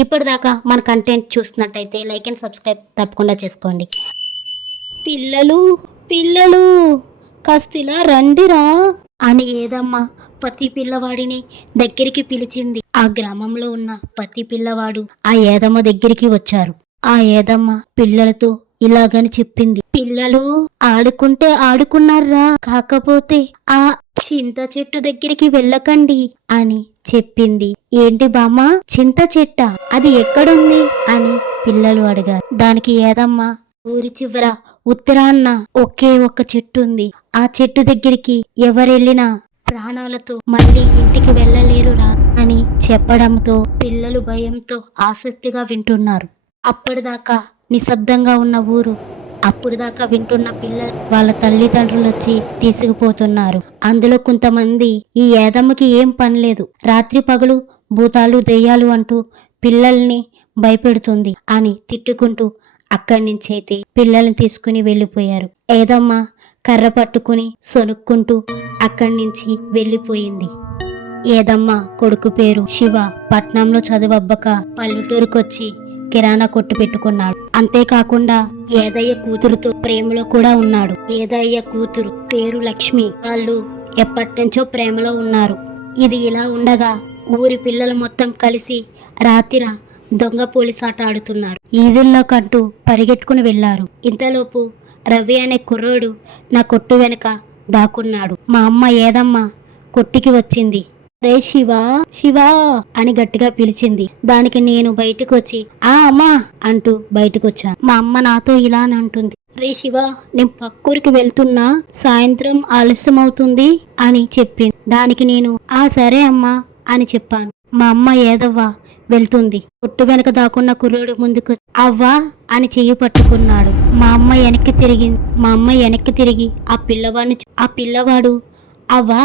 ఇప్పటిదాకా మన కంటెంట్ చూస్తున్నట్టయితే లైక్ అండ్ సబ్స్క్రైబ్ తప్పకుండా చేసుకోండి. పిల్లలు పిల్లలు కాస్తిలా రండిరా అని ఏదమ్మా పతి పిల్లవాడిని దగ్గరికి పిలిచింది. ఆ గ్రామంలో ఉన్న పతి పిల్లవాడు ఆ ఏదమ్మ దగ్గరికి వచ్చారు. ఆ ఏదమ్మ పిల్లలతో ఇలాగని చెప్పింది. పిల్లలు ఆడుకుంటే ఆడుకున్నారా? కాకపోతే ఆ చింత చెట్టు దగ్గరికి వెళ్ళకండి అని చెప్పింది. ఏంటి బామ్మ? చింత చెట్ట? అది ఎక్కడుంది? అని పిల్లలు అడిగారు. దానికి ఏదమ్మా? ఊరి చివర ఉత్తరాన్న ఒకే ఒక్క చెట్టు ఉంది ఆ చెట్టు దగ్గరికి ఎవరెళ్ళినా ప్రాణాలతో మళ్ళీ ఇంటికి వెళ్ళలేరురా అని చెప్పడంతో పిల్లలు భయంతో ఆసక్తిగా వింటున్నారు. అప్పటిదాకా నిశ్శబ్దంగా ఉన్న ఊరు అప్పుడు దాకా వింటున్న పిల్లలు వాళ్ళ తల్లిదండ్రులు వచ్చి తీసుకుపోతున్నారు. అందులో కొంతమంది ఈ ఏదమ్మకి ఏం పని లేదు. రాత్రి పగలు భూతాలు దెయ్యాలు అంటూ పిల్లల్ని భయపెడుతుంది అని తిట్టుకుంటూ అక్కడి నుంచి అయితే పిల్లల్ని తీసుకుని వెళ్ళిపోయారు. ఏదమ్మ కర్ర పట్టుకుని సొనుక్కుంటూ అక్కడి నుంచి వెళ్ళిపోయింది. ఏదమ్మ కొడుకు పేరు శివ. పట్నంలో చదువబ్బక పల్లెటూరుకొచ్చి కిరాణా కొట్టు పెట్టుకున్నాడు. అంతేకాకుండా ఏదయ్య కూతురుతో ప్రేమలో కూడా ఉన్నాడు. ఏదయ్య కూతురు పేరు లక్ష్మి. వాళ్ళు ఎప్పటినుంచో ప్రేమలో ఉన్నారు. ఇది ఇలా ఉండగా ఊరి పిల్లలు మొత్తం కలిసి రాత్రిర దొంగ పోలీస్ ఆట ఆడుతున్నారు. ఈదుల్లో కంటూ పరిగెట్టుకుని వెళ్ళారు ఇంతలోపు రవి అనే కుర్రోడు నా కొట్టు వెనక దాక్కున్నాడు. మా అమ్మ ఏదమ్మా కొట్టికి వచ్చింది. రే శివా శివా అని గట్టిగా పిలిచింది. దానికి నేను బయటకు వచ్చి ఆ అమ్మా అంటూ బయటకు వచ్చాను మా అమ్మ నాతో ఇలా అని అంటుంది. రే శివా నేను పక్కూరికి వెళ్తున్నా సాయంత్రం ఆలస్యం అవుతుంది అని చెప్పింది. దానికి నేను ఆ సరే అమ్మా అని చెప్పాను. మా అమ్మ ఏదవ్వా వెళ్తుంది. పుట్టు వెనక దాక్కున్న కుర్రోడు ముందుకు అవ్వా అని చెయ్యి పట్టుకున్నాడు. మా అమ్మ వెనక్కి తిరిగింది. మా అమ్మ వెనక్కి తిరిగి ఆ పిల్లవాడిని ఆ పిల్లవాడు అవ్వా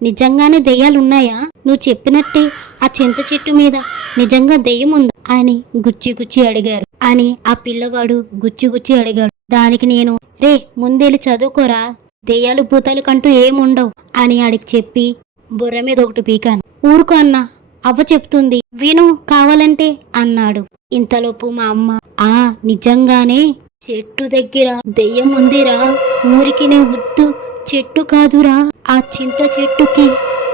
నిజంగానే దెయ్యాలు ఉన్నాయా నువ్వు చెప్పినట్టే ఆ చింత చెట్టు మీద నిజంగా దెయ్యం ఉందా? అని గుచ్చి గుచ్చి అడిగారు. అని ఆ పిల్లవాడు గుచ్చి గుచ్చి అడిగాడు. దానికి నేను రే ముందేళ్ళు చదువుకోరా. దెయ్యాలు భూతాలు కంటూ ఏముండవు? అని ఆడికి చెప్పి బుర్ర మీద ఒకటి పీకాను. ఊరుకో అన్నా అవ్వ చెప్తుంది. విను కావాలంటే అన్నాడు. ఇంతలోపు మా అమ్మ ఆ నిజంగానే చెట్టు దగ్గర దెయ్యం ఉందిరా. ఊరికి నే వద్దు చెట్టు కాదురా. ఆ చింత చెట్టుకి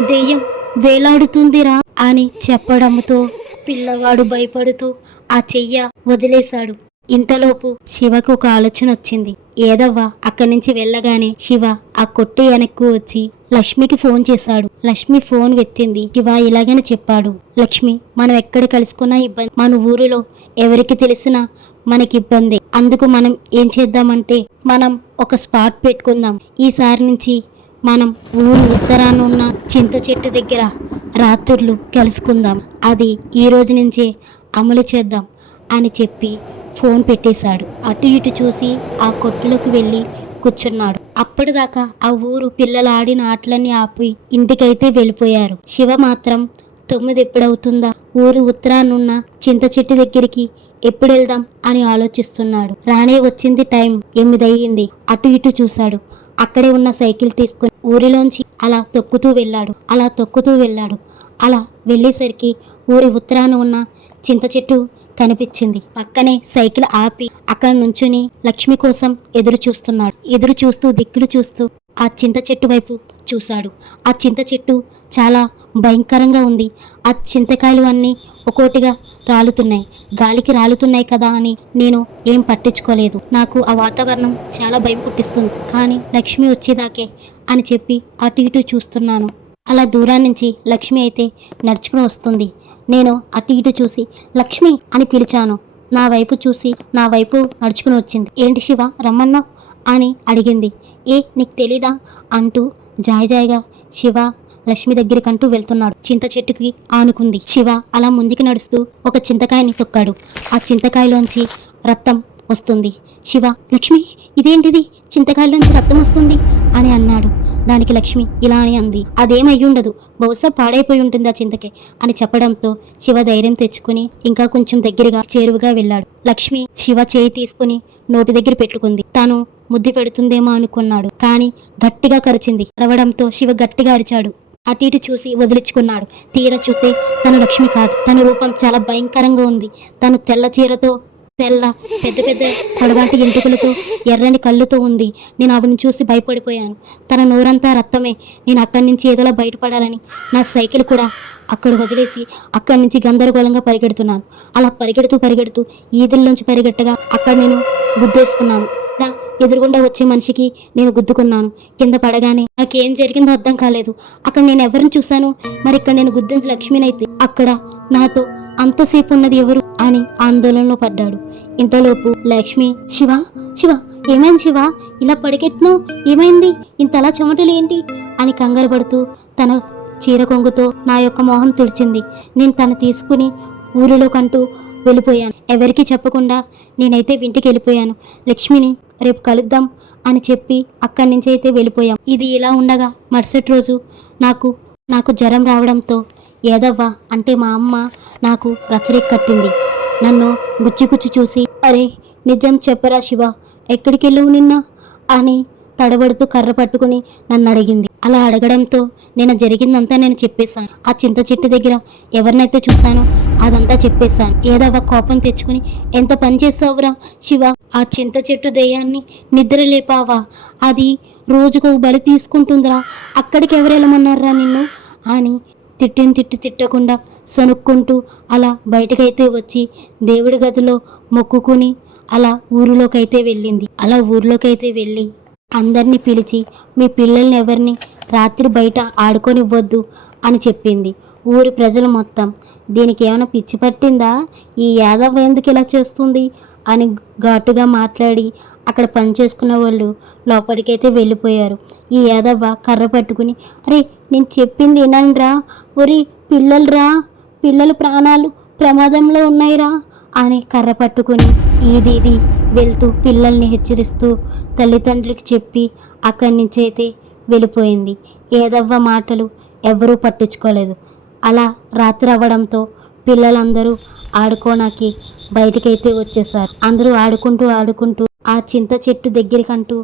దెయ్యం వేలాడుతుందిరా అని చెప్పడంతో పిల్లవాడు భయపడుతూ ఆ చెయ్య వదిలేశాడు. ఇంతలోపు శివకు ఒక ఆలోచన వచ్చింది. ఏదవ్వా అక్కడి నుంచి వెళ్ళగానే శివ ఆ కొట్టి వెనక్కు వచ్చి లక్ష్మికి ఫోన్ చేశాడు. లక్ష్మి ఫోన్ వెత్తింది. శివ ఇలాగని చెప్పాడు. లక్ష్మి మనం ఎక్కడ కలుసుకున్నా ఇబ్బంది. మన ఊరిలో ఎవరికి తెలిసినా మనకి ఇబ్బంది అందుకు మనం ఏం చేద్దామంటే మనం ఒక స్పాట్ పెట్టుకుందాం. ఈసారి నుంచి మనం ఊరు ఉత్తరాన ఉన్న చింత చెట్టు దగ్గర రాత్రులు కలుసుకుందాం. అది ఈ రోజు నుంచే అమలు చేద్దాం అని చెప్పి ఫోన్ పెట్టేశాడు. అటు ఇటు చూసి ఆ కొట్టులోకి వెళ్ళి కూర్చున్నాడు. అప్పటిదాకా ఆ ఊరు పిల్లలు ఆడిన ఆటలన్నీ ఆపి ఇంటికైతే వెళ్ళిపోయారు. శివ మాత్రం తొమ్మిది ఎప్పుడవుతుందా? ఊరు ఉత్తరానున్న చింత చెట్టు దగ్గరికి ఎప్పుడు వెళ్దాం అని ఆలోచిస్తున్నాడు. రానే వచ్చింది టైం ఎనిమిదయ్యింది. అటు ఇటు చూశాడు. అక్కడే ఉన్న సైకిల్ తీసుకుని ఊరిలోంచి అలా తొక్కుతూ వెళ్ళాడు. అలా తొక్కుతూ వెళ్ళాడు. అలా వెళ్ళేసరికి ఊరి ఉత్తరాన ఉన్న చింత చెట్టు కనిపించింది. పక్కనే సైకిల్ ఆపి అక్కడ నుంచుని లక్ష్మి కోసం ఎదురు చూస్తున్నాడు ఎదురు చూస్తూ దిక్కులు చూస్తూ ఆ చింత చెట్టు వైపు చూశాడు. ఆ చింత చెట్టు చాలా భయంకరంగా ఉంది. ఆ చింతకాయలు అన్నీ ఒక్కోటిగా రాలుతున్నాయి. గాలికి రాలుతున్నాయి కదా అని నేను ఏం పట్టించుకోలేదు. నాకు ఆ వాతావరణం చాలా భయం పుట్టిస్తుంది. కానీ లక్ష్మి వచ్చేదాకే అని చెప్పి అటు ఇటు చూస్తున్నాను. అలా దూరం నుంచి లక్ష్మి అయితే నడుచుకుని వస్తుంది. నేను అటు ఇటు చూసి లక్ష్మి అని పిలిచాను. నా వైపు చూసి నా వైపు నడుచుకుని వచ్చింది. ఏంటి శివ? రమ్మన్నా అని అడిగింది. ఏ నీకు తెలీదా? అంటూ జాయ్ జాయిగా శివ లక్ష్మి దగ్గరికంటూ వెళ్తున్నాడు. చింత చెట్టుకి ఆనుకుంది. శివ అలా ముందుకు నడుస్తూ ఒక చింతకాయని తొక్కాడు. ఆ చింతకాయలోంచి రక్తం వస్తుంది. శివ లక్ష్మి ఇదేంటిది? చింతకాయలోంచి రక్తం వస్తుంది అని అన్నాడు. దానికి లక్ష్మి ఇలా అని అంది. అదేమయ్యుండదు. బహుశా పాడైపోయి ఉంటుంది ఆ చింతకే అని చెప్పడంతో శివ ధైర్యం తెచ్చుకుని ఇంకా కొంచెం దగ్గరగా చేరువుగా వెళ్ళాడు. లక్ష్మి శివ చేయి తీసుకుని నోటి దగ్గర పెట్టుకుంది. తాను ముద్దు పెడుతుందేమో అనుకున్నాడు. కానీ గట్టిగా కరిచింది. అరవడంతో శివ గట్టిగా అరిచాడు. అటు ఇటు చూసి వదిలించుకున్నాడు. తీర చూస్తే తన లక్ష్మి కాదు. తన రూపం చాలా భయంకరంగా ఉంది. తను తెల్ల చీరతో తెల్ల పెద్ద పెద్ద పొడవాటి ఎంటుకలతో ఎర్రని కళ్ళుతో ఉంది. నేను ఆవిడని చూసి భయపడిపోయాను. తన నోరంతా రక్తమే. నేను అక్కడి నుంచి ఏదోలా బయటపడాలని నా సైకిల్ కూడా అక్కడ వదిలేసి అక్కడి నుంచి గందరగోళంగా పరిగెడుతున్నాను. అలా పరిగెడుతూ పరిగెడుతూ ఈదుల్లోంచి పరిగెట్టగా అక్కడ నేను గుద్దేసుకున్నాను. నా ఎదురుగుండా వచ్చే మనిషికి నేను గుద్దుకున్నాను. కింద పడగానే నాకేం జరిగిందో అర్థం కాలేదు. అక్కడ నేను ఎవరిని చూశాను? మరి ఇక్కడ నేను గుద్దింది లక్ష్మినైతే అక్కడ నాతో అంతసేపు ఉన్నది ఎవరు అని ఆందోళనలో పడ్డాడు. ఇంతలోపు లక్ష్మి శివ శివ ఏమైంది శివ? ఇలా పడికెట్టినావు ఏమైంది? ఇంతలా చెమటలేంటి అని కంగారు పడుతూ తన చీర కొంగుతో నా యొక్క మొహం తుడిచింది. నేను తను తీసుకుని ఊరిలో కంటూ వెళ్ళిపోయాను. ఎవరికీ చెప్పకుండా నేనైతే ఇంటికి వెళ్ళిపోయాను. లక్ష్మిని రేపు కలుద్దాం అని చెప్పి అక్కడి నుంచి అయితే వెళ్ళిపోయాం. ఇది ఇలా ఉండగా మరుసటి రోజు నాకు నాకు జ్వరం రావడంతో ఏదవ్వా అంటే మా అమ్మ నాకు రచరెక్ కట్టింది. నన్ను గుచ్చి గుచ్చి చూసి అరే నిజం చెప్పరా శివ ఎక్కడికి వెళ్ళవు నిన్న? అని తడబడుతూ కర్ర పట్టుకుని నన్ను అడిగింది. అలా అడగడంతో నేను జరిగిందంతా నేను చెప్పేశాను. ఆ చింత చెట్టు దగ్గర ఎవరినైతే చూశానో అదంతా చెప్పేశాను. ఏదవ్వ కోపం తెచ్చుకుని ఎంత పని చేస్తావురా శివ ఆ చింత చెట్టు దయ్యాన్ని నిద్ర లేపావా? అది రోజుకు బలి తీసుకుంటుందిరా. అక్కడికి ఎవరు వెళ్ళమన్నారా నిన్ను? అని తిట్టిన తిట్టి తిట్టకుండా సనుక్కుంటూ అలా బయటకైతే వచ్చి దేవుడి గదిలో మొక్కుకుని అలా ఊరిలోకైతే వెళ్ళింది. అలా ఊరిలోకైతే వెళ్ళి అందరినీ పిలిచి మీ పిల్లల్ని ఎవరిని రాత్రి బయట ఆడుకొనివ్వద్దు అని చెప్పింది. ఊరి ప్రజలు మొత్తం దీనికి ఏమైనా పిచ్చి పట్టిందా? ఈ యాదవ్ ఎందుకు ఇలా చేస్తుంది? అని ఘాటుగా మాట్లాడి అక్కడ పని చేసుకున్న వాళ్ళు లోపలికైతే వెళ్ళిపోయారు. ఈ యాదవ్వ కర్ర పట్టుకుని అరే నేను చెప్పింది వినండిరా. ఒరి పిల్లలురా పిల్లల ప్రాణాలు ప్రమాదంలో ఉన్నాయిరా అని కర్ర పట్టుకుని ఇది ఇది వెళ్తూ పిల్లల్ని హెచ్చరిస్తూ తల్లిదండ్రులకు చెప్పి అక్కడి నుంచి అయితే వెళ్ళిపోయింది. ఏదవ్వ మాటలు ఎవరూ పట్టించుకోలేదు. అలా రాత్రి అవ్వడంతో పిల్లలందరూ ఆడుకోనాకి బయటికైతే వచ్చేసారు అందరూ ఆడుకుంటూ ఆడుకుంటూ ఆ చింత చెట్టు దగ్గరికంటూ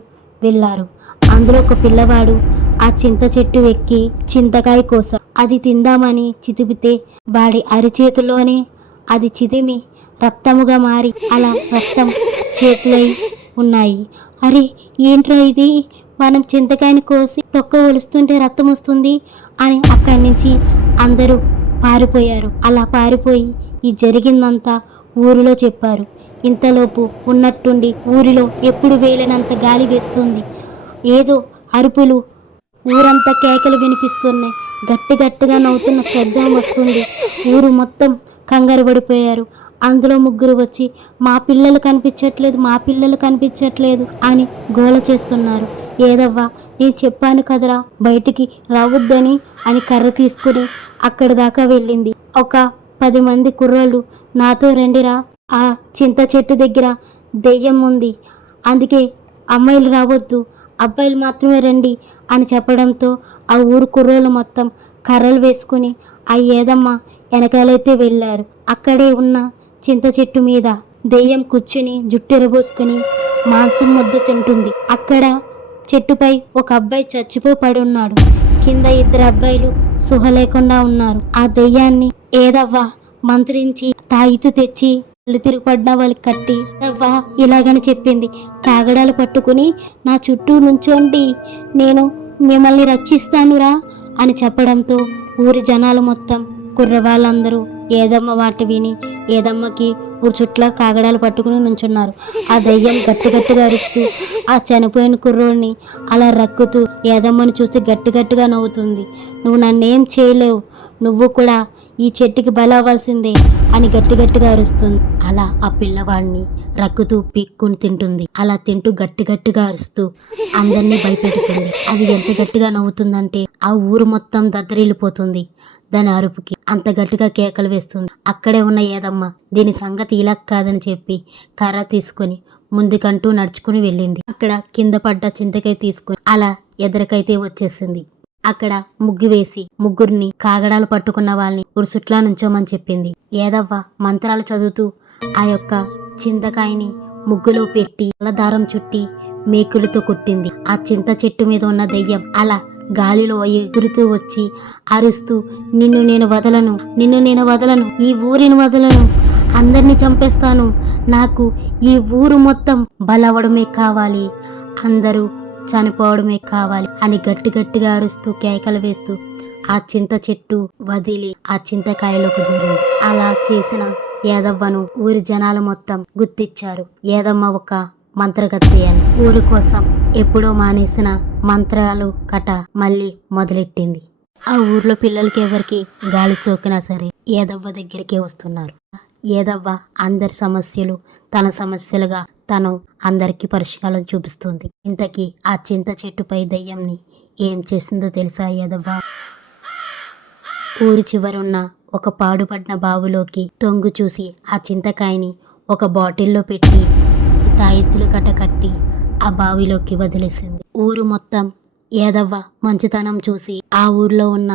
వెళ్ళారు. అందులో ఒక పిల్లవాడు ఆ చింత చెట్టు ఎక్కి చింతకాయ కోస అది తిందామని చితిపితే వాడి అరిచేతిలోనే అది చితిమి రక్తముగా మారి అలా రక్తం చేతులై ఉన్నాయి. అరే ఏంట్రా ఇది? మనం చింతకాయని కోసి తొక్క ఒలుస్తుంటే రక్తం వస్తుంది అని అక్కడి నుంచి అందరూ పారిపోయారు. అలా పారిపోయి ఈ జరిగిందంతా ఊరిలో చెప్పారు. ఇంతలోపు ఉన్నట్టుండి ఊరిలో ఎప్పుడు వేలనంత గాలి వేస్తుంది. ఏదో అరుపులు ఊరంతా కేకలు వినిపిస్తున్నాయి. గట్టి గట్టిగా నవ్వుతున్న శబ్దం వస్తుంది. ఊరు మొత్తం కంగారు పడిపోయారు. అందులో ముగ్గురు వచ్చి మా పిల్లలు కనిపించట్లేదు మా పిల్లలు కనిపించట్లేదు అని గోల చేస్తున్నారు. ఏదవ్వా నేను చెప్పాను కదరా బయటికి రావద్దని అని కర్ర తీసుకుని అక్కడి దాకా వెళ్ళింది. ఒక పది మంది కుర్రోళ్ళు నాతో రండిరా. ఆ చింత చెట్టు దగ్గర దెయ్యం ఉంది. అందుకే అమ్మాయిలు రావద్దు అబ్బాయిలు మాత్రమే రండి అని చెప్పడంతో ఆ ఊరు కుర్రోళ్ళు మొత్తం కర్రలు వేసుకుని ఆ ఏదమ్మ వెనకాలైతే వెళ్ళారు. అక్కడే ఉన్న చింత చెట్టు మీద దెయ్యం కూర్చుని జుట్టెరబోసుకుని మాంసం ముద్ద తింటుంది. అక్కడ చెట్టుపై ఒక అబ్బాయి చచ్చిపోయి పడి ఉన్నాడు కింద ఇద్దరు అబ్బాయిలు సుహ లేకుండా ఉన్నారు. ఆ దెయ్యాన్ని ఏదవ్వా మంత్రించి తాయితు తెచ్చి కళ్ళు తిరుగుపడ్డ వాళ్ళకి కట్టి అవ్వా ఇలాగని చెప్పింది. కాగడాలు పట్టుకుని నా చుట్టూ నుంచోండి. నేను మిమ్మల్ని రక్షిస్తానురా అని చెప్పడంతో ఊరి జనాలు మొత్తం కుర్రవాళ్ళందరూ ఏదమ్మ వాటి విని ఏదమ్మకి ఊరి చుట్ల కాగడాలు పట్టుకుని నుంచున్నారు. ఆ దయ్యం గట్టి గట్టిగా అరుస్తూ ఆ చనిపోయిన కుర్రోడిని అలా రక్కుతూ ఏదమ్మని చూస్తే గట్టి గట్టిగా నవ్వుతుంది. నువ్వు నన్నేం చేయలేవు. నువ్వు కూడా ఈ చెట్టుకి బలవ్వాల్సిందే అని గట్టి గట్టిగా అరుస్తుంది. అలా ఆ పిల్లవాడిని రక్కుతూ పీక్కుని తింటుంది. అలా తింటూ గట్టి గట్టిగా అరుస్తూ అందరినీ భయపెడుతుంది. అది ఎంత గట్టిగా నవ్వుతుందంటే ఆ ఊరు మొత్తం దద్దరిల్లిపోతుంది. దాని అరుపుకి అంత గట్టిగా కేకలు వేస్తుంది. అక్కడే ఉన్న ఏదమ్మ దీని సంగతి ఇలా కాదని చెప్పి కర్ర తీసుకొని ముందుకంటూ నడుచుకుని వెళ్ళింది. అక్కడ కింద పడ్డ చింతకాయ తీసుకొని అలా ఎదురుకైతే వచ్చేసింది. అక్కడ ముగ్గు వేసి ముగ్గురిని కాగడాలు పట్టుకున్న వాళ్ళని ఉరుసుట్లా నుంచోమని చెప్పింది. ఏదవ్వ మంత్రాలు చదువుతూ ఆ యొక్క చింతకాయని ముగ్గులో పెట్టి దారం చుట్టి మేకులతో కొట్టింది. ఆ చింత చెట్టు మీద ఉన్న దెయ్యం అలా గాలిలో ఎగురుతూ వచ్చి అరుస్తూ నిన్ను నేను వదలను నిన్ను నేను వదలను ఈ ఊరిని వదలను అందరినీ చంపేస్తాను. నాకు ఈ ఊరు మొత్తం బలవడమే కావాలి అందరూ చనిపోవడమే కావాలి అని గట్టి గట్టిగా అరుస్తూ కేకలు వేస్తూ ఆ చింత చెట్టు వదిలి ఆ చింతకాయలోకి దూరింది. అలా చేసిన ఏదవ్వను ఊరి జనాలు మొత్తం గుర్తిచ్చారు ఏదమ్మ ఒక మంత్రగత్తి అని. ఊరి కోసం ఎప్పుడో మానేసిన మంత్రాలు కట మళ్ళీ మొదలెట్టింది. ఆ ఊర్లో పిల్లలకి ఎవరికి గాలి సోకినా సరే ఏదవ్వ దగ్గరికే వస్తున్నారు. ఏదవ్వ అందరి సమస్యలు తన సమస్యలుగా తను అందరికీ పరిష్కారం చూపిస్తుంది. ఇంతకీ ఆ చింత చెట్టుపై దయ్యంని ఏం చేసిందో తెలుసా ఏదవ్వ? ఊరి చివరున్న ఒక పాడుపడిన బావులోకి తొంగు చూసి ఆ చింతకాయని ఒక బాటిల్లో పెట్టి తాయెత్తులు కట్ట కట్టి ఆ బావిలోకి వదిలేసింది. ఊరు మొత్తం ఏదవ్వ మంచితనం చూసి ఆ ఊర్లో ఉన్న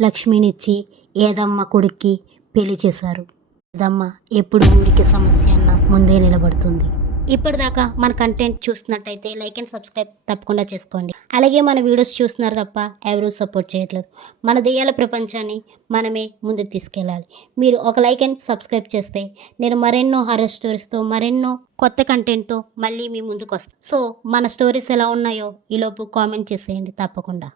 లక్ష్మినిచ్చి ఏదమ్మ కొడుక్కి పెళ్ళి చేశారు. ఏదమ్మ ఎప్పుడు ఊరికి సమస్య అన్న ముందే నిలబడుతుంది. ఇప్పటిదాకా మన కంటెంట్ చూస్తున్నట్టయితే లైక్ అండ్ సబ్స్క్రైబ్ తప్పకుండా చేసుకోండి. అలాగే మన వీడియోస్ చూస్తున్నారు తప్ప ఎవరూ సపోర్ట్ చేయట్లేదు. మన దెయ్యాల ప్రపంచాన్ని మనమే ముందుకు తీసుకెళ్ళాలి. మీరు ఒక లైక్ అండ్ సబ్స్క్రైబ్ చేస్తే నేను మరెన్నో హారర్ స్టోరీస్తో మరెన్నో కొత్త కంటెంట్తో మళ్ళీ మీ ముందుకు వస్తాను సో మన స్టోరీస్ ఎలా ఉన్నాయో ఈలోపు కామెంట్ చేసేయండి తప్పకుండా.